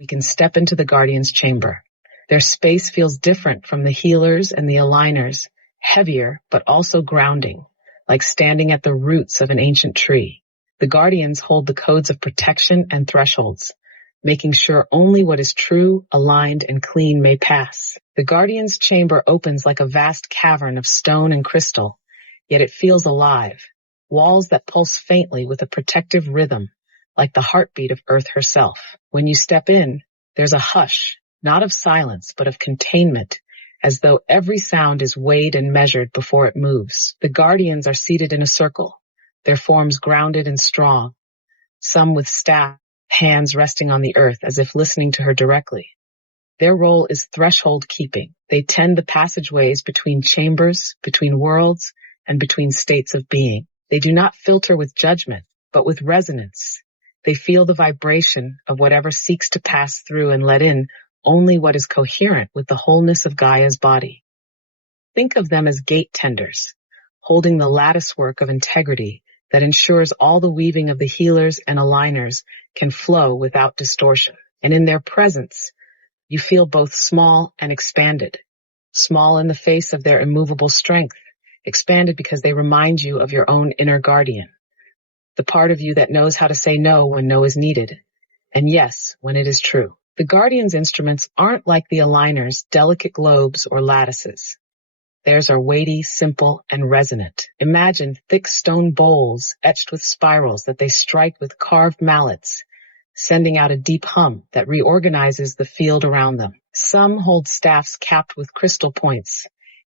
we can step into the Guardian's chamber. Their space feels different from the healers and the aligners, heavier but also grounding, like standing at the roots of an ancient tree. The Guardians hold the codes of protection and thresholds, making sure only what is true, aligned, and clean may pass. The Guardian's chamber opens like a vast cavern of stone and crystal, yet it feels alive. Walls that pulse faintly with a protective rhythm, like the heartbeat of Earth herself. When you step in, there's a hush, not of silence, but of containment, as though every sound is weighed and measured before it moves. The Guardians are seated in a circle, their forms grounded and strong, some with staff, hands resting on the earth as if listening to her directly. Their role is threshold keeping. They tend the passageways between chambers, between worlds, and between states of being. They do not filter with judgment, but with resonance. They feel the vibration of whatever seeks to pass through and let in only what is coherent with the wholeness of Gaia's body. Think of them as gate tenders, holding the latticework of integrity that ensures all the weaving of the healers and aligners can flow without distortion. And in their presence, you feel both small and expanded. Small in the face of their immovable strength, expanded because they remind you of your own inner guardian, the part of you that knows how to say no when no is needed, and yes when it is true. The Guardian's instruments aren't like the aligners' delicate globes or lattices. Theirs are weighty, simple, and resonant. Imagine thick stone bowls etched with spirals that they strike with carved mallets, sending out a deep hum that reorganizes the field around them. Some hold staffs capped with crystal points,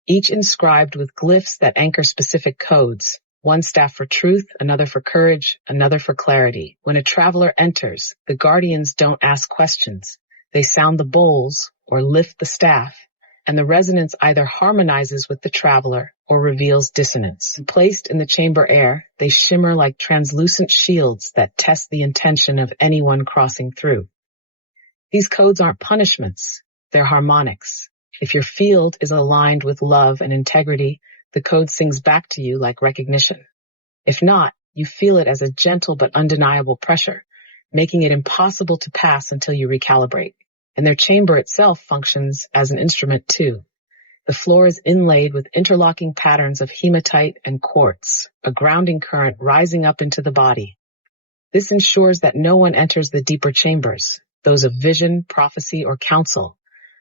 each inscribed with glyphs that anchor specific codes. One staff for truth, another for courage, another for clarity. When a traveler enters, the Guardians don't ask questions. They sound the bowls or lift the staff, and the resonance either harmonizes with the traveler or reveals dissonance. Placed in the chamber air, they shimmer like translucent shields that test the intention of anyone crossing through. These codes aren't punishments, they're harmonics. If your field is aligned with love and integrity, the code sings back to you like recognition. If not, you feel it as a gentle but undeniable pressure, making it impossible to pass until you recalibrate. And their chamber itself functions as an instrument too. The floor is inlaid with interlocking patterns of hematite and quartz, a grounding current rising up into the body. This ensures that no one enters the deeper chambers, those of vision, prophecy, or counsel,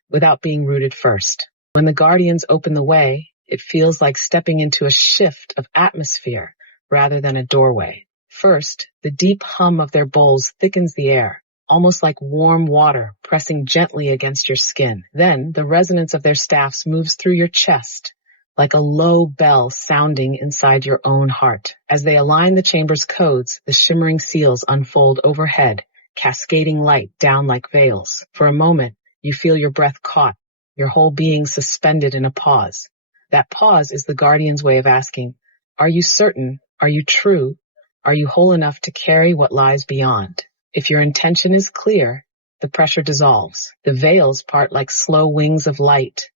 without being rooted first. When the Guardians open the way, it feels like stepping into a shift of atmosphere rather than a doorway. First, the deep hum of their bowls thickens the air, almost like warm water pressing gently against your skin. Then, the resonance of their staffs moves through your chest, like a low bell sounding inside your own heart. As they align the chamber's codes, the shimmering seals unfold overhead, cascading light down like veils. For a moment, you feel your breath caught, your whole being suspended in a pause. That pause is the Guardian's way of asking, are you certain? Are you true? Are you whole enough to carry what lies beyond? If your intention is clear, the pressure dissolves. The veils part like slow wings of light,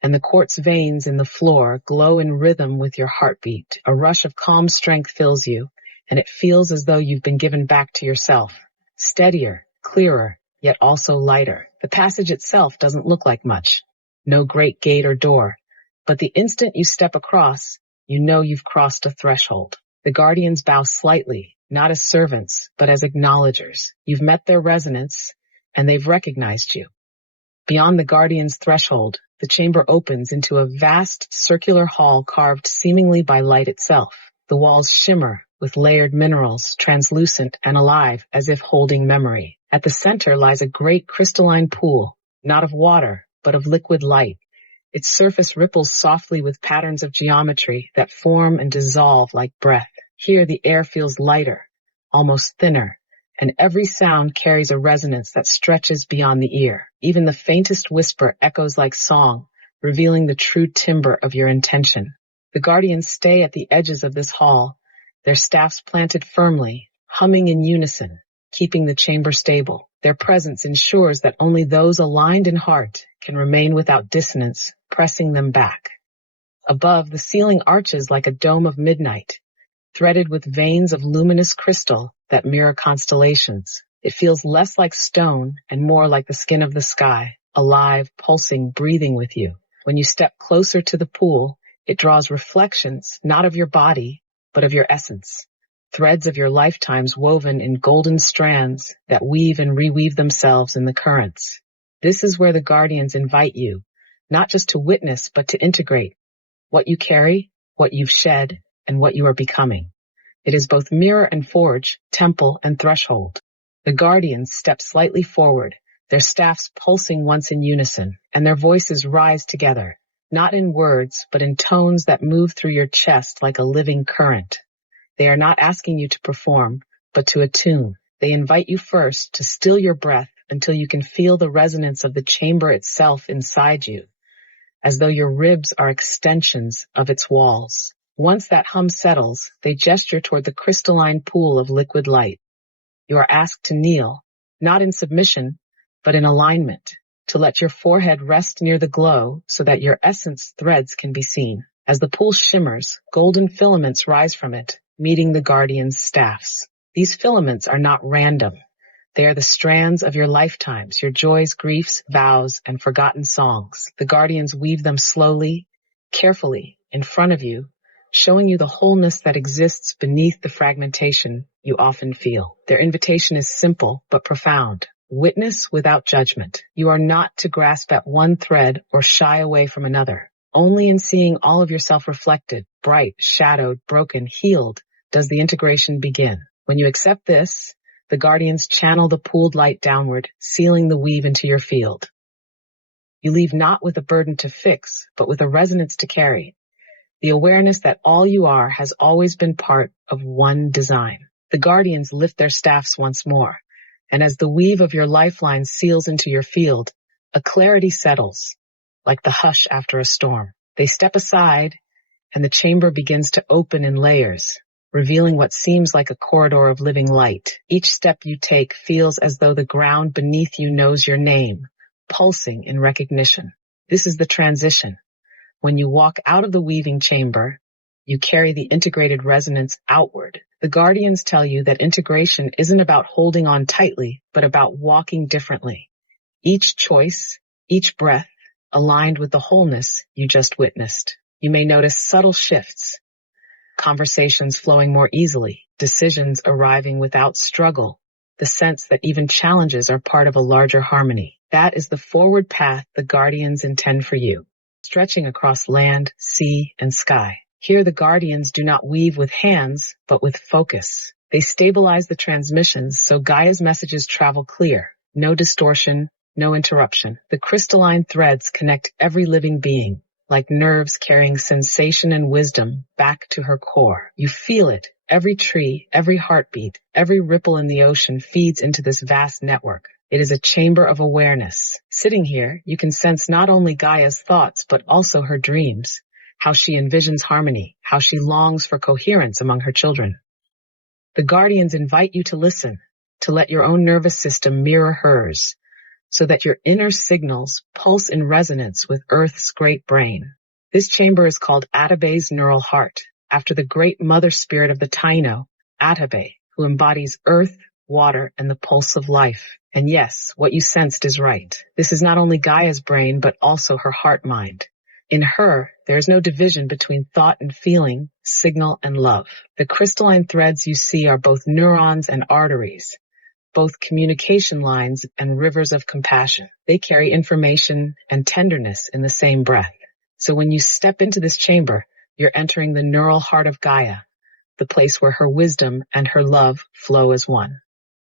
and the quartz veins in the floor glow in rhythm with your heartbeat. A rush of calm strength fills you, and it feels as though you've been given back to yourself. Steadier, clearer, yet also lighter. The passage itself doesn't look like much. No great gate or door. But the instant you step across, you know you've crossed a threshold. The Guardians bow slightly, not as servants, but as acknowledgers. You've met their resonance, and they've recognized you. Beyond the Guardian's threshold, the chamber opens into a vast circular hall carved seemingly by light itself. The walls shimmer with layered minerals, translucent and alive as if holding memory. At the center lies a great crystalline pool, not of water, but of liquid light. Its surface ripples softly with patterns of geometry that form and dissolve like breath. Here the air feels lighter, almost thinner, and every sound carries a resonance that stretches beyond the ear. Even the faintest whisper echoes like song, revealing the true timbre of your intention. The Guardians stay at the edges of this hall, their staffs planted firmly, humming in unison, keeping the chamber stable. Their presence ensures that only those aligned in heart can remain without dissonance, pressing them back. Above, the ceiling arches like a dome of midnight, threaded with veins of luminous crystal that mirror constellations. It feels less like stone and more like the skin of the sky, alive, pulsing, breathing with you. When you step closer to the pool, it draws reflections, not of your body, but of your essence. Threads of your lifetimes woven in golden strands that weave and reweave themselves in the currents. This is where the guardians invite you, not just to witness, but to integrate what you carry, what you've shed, and what you are becoming. It is both mirror and forge, temple and threshold. The guardians step slightly forward, their staffs pulsing once in unison, and their voices rise together, not in words, but in tones that move through your chest like a living current. They are not asking you to perform, but to attune. They invite you first to still your breath until you can feel the resonance of the chamber itself inside you, as though your ribs are extensions of its walls. Once that hum settles, they gesture toward the crystalline pool of liquid light. You are asked to kneel, not in submission, but in alignment, to let your forehead rest near the glow so that your essence threads can be seen. As the pool shimmers, golden filaments rise from it, meeting the guardian's staffs. These filaments are not random. They are the strands of your lifetimes, your joys, griefs, vows, and forgotten songs. The guardians weave them slowly, carefully, in front of you, showing you the wholeness that exists beneath the fragmentation you often feel. Their invitation is simple but profound. Witness without judgment. You are not to grasp at one thread or shy away from another. Only in seeing all of yourself reflected, bright, shadowed, broken, healed, does the integration begin. When you accept this, the guardians channel the pooled light downward, sealing the weave into your field. You leave not with a burden to fix, but with a resonance to carry. The awareness that all you are has always been part of one design. The guardians lift their staffs once more, and as the weave of your lifeline seals into your field, a clarity settles, like the hush after a storm. They step aside, and the chamber begins to open in layers, revealing what seems like a corridor of living light. Each step you take feels as though the ground beneath you knows your name, pulsing in recognition. This is the transition. When you walk out of the weaving chamber, you carry the integrated resonance outward. The guardians tell you that integration isn't about holding on tightly, but about walking differently. Each choice, each breath, aligned with the wholeness you just witnessed. You may notice subtle shifts, conversations flowing more easily, decisions arriving without struggle, the sense that even challenges are part of a larger harmony. That is the forward path the guardians intend for you, stretching across land, sea, and sky. Here the guardians do not weave with hands, but with focus. They stabilize the transmissions so Gaia's messages travel clear, no distortion, no interruption. The crystalline threads connect every living being, like nerves carrying sensation and wisdom back to her core. You feel it. Every tree, every heartbeat, every ripple in the ocean feeds into this vast network. It is a chamber of awareness. Sitting here, you can sense not only Gaia's thoughts, but also her dreams, how she envisions harmony, how she longs for coherence among her children. The guardians invite you to listen, to let your own nervous system mirror hers, so that your inner signals pulse in resonance with Earth's great brain. This chamber is called Atabe's neural heart, after the great mother spirit of the Taino, Atabe, who embodies earth, water, and the pulse of life. And yes, what you sensed is right. This is not only Gaia's brain, but also her heart-mind. In her, there is no division between thought and feeling, signal and love. The crystalline threads you see are both neurons and arteries, both communication lines and rivers of compassion. They carry information and tenderness in the same breath. So when you step into this chamber, you're entering the neural heart of Gaia, the place where her wisdom and her love flow as one.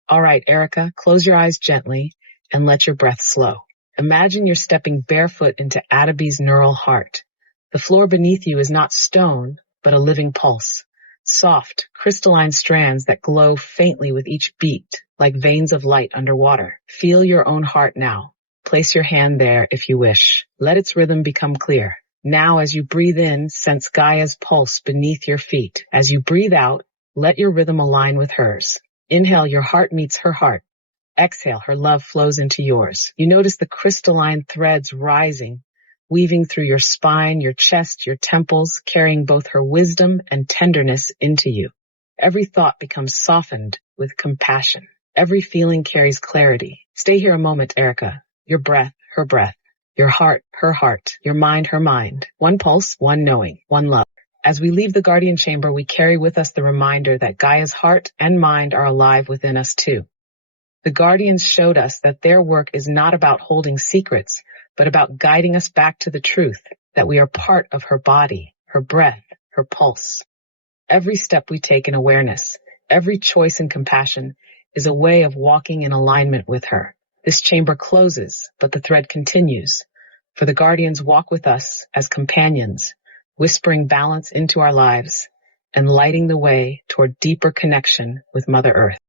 All right, Erica, close your eyes gently and let your breath slow. Imagine you're stepping barefoot into Atabe's neural heart. The floor beneath you is not stone, but a living pulse. Soft, crystalline strands that glow faintly with each beat, like veins of light underwater. Feel your own heart now. Place your hand there if you wish. Let its rhythm become clear. Now, as you breathe in, sense Gaia's pulse beneath your feet. As you breathe out, let your rhythm align with hers. Inhale, your heart meets her heart. Exhale, her love flows into yours. You notice the crystalline threads rising, weaving through your spine, your chest, your temples, carrying both her wisdom and tenderness into you. Every thought becomes softened with compassion. Every feeling carries clarity. Stay here a moment, Erica. Your breath, her breath. Your heart, her heart. Your mind, her mind. One pulse, one knowing, one love. As we leave the guardian chamber, we carry with us the reminder that Gaia's heart and mind are alive within us too. The guardians showed us that their work is not about holding secrets, but about guiding us back to the truth, that we are part of her body, her breath, her pulse. Every step we take in awareness, every choice in compassion, is a way of walking in alignment with her. This chamber closes, but the thread continues. For the guardians walk with us as companions, whispering balance into our lives and lighting the way toward deeper connection with Mother Earth.